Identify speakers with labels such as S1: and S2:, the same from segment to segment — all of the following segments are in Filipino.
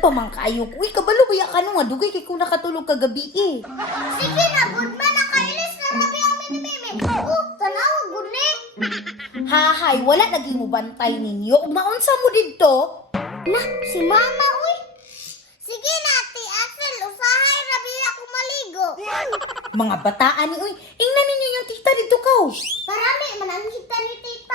S1: pa man kayo ko. Uy, kabalo ba ka nga dugay kay ko nakatulog kagabi eh.
S2: Sige na, good man, nakailis na rabi amin ni Mimi. Oh, tanawa, good ni.
S1: Hahay, wala lagi mo bantay ninyo. Ug maunsa mo didto?
S2: Na, si Mama, uy. Sige na, Ate Axel, usahay rabi ako maligo.
S1: Mga bataan ni uy, ingnan ninyo yung tita dito ka.
S2: Parami, manangita ni Tita.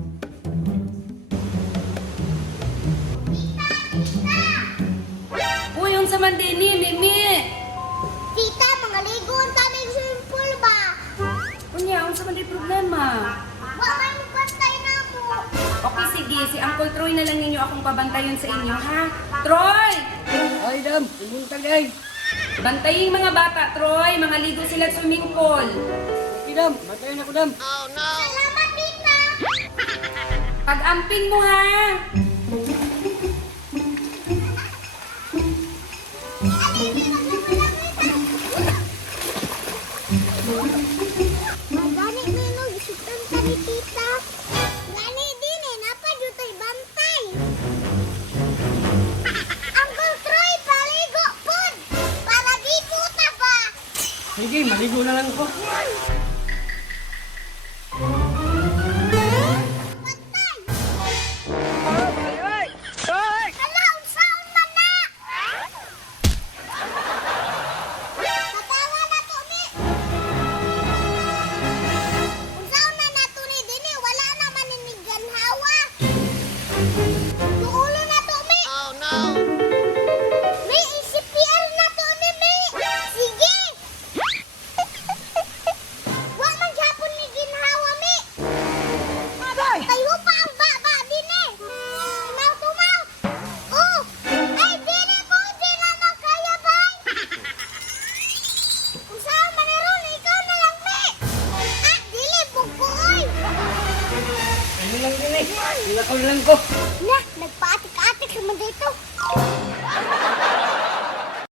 S3: Uy, yung sa Mandini, Mimi!
S2: Tita, mga ligon kami sa swimming pool ba?
S3: Unya, yung sa Mandini problema.
S2: Wa may bantay na mo.
S3: Okay, sige. Si Uncle Troy na lang ninyo akong pabantayan sa inyo, ha? Troy!
S4: Ay, dam, pumunta guys.
S3: Bantayin mga bata, Troy. Mga ligo sila sa swimming pool.
S4: Okay, dam, matayin ako, dam.
S2: Salamat, Tita.
S3: Pag-amping mo, ha?
S2: Magani minog isutan ka ni Tita. Gani din eh, napadyutay bantay. Uncle Troy, paligo pod. Para di puta ba?
S4: Sige, maligo na lang ko.
S2: Bantay. Hala, unsaon man na? Katawa na to ni. Unsaon na nato ni dinhi, wala naman ni ganhawa. Tuulo na to mi. Oh no. Mi CPR na to ni mi. Sige. Wa man gyapon ni ginhawa mi. Kayo pa ang baba din eh. Mouth to mouth. Oh, ay dili mo, di na makaya ba? Kung saan maniron, ikaw na lang mi. Ah, dili bugoy.
S4: Ano lang din eh. Nilakaw lang ko.
S2: Na, nagpaatik-atik naman dito.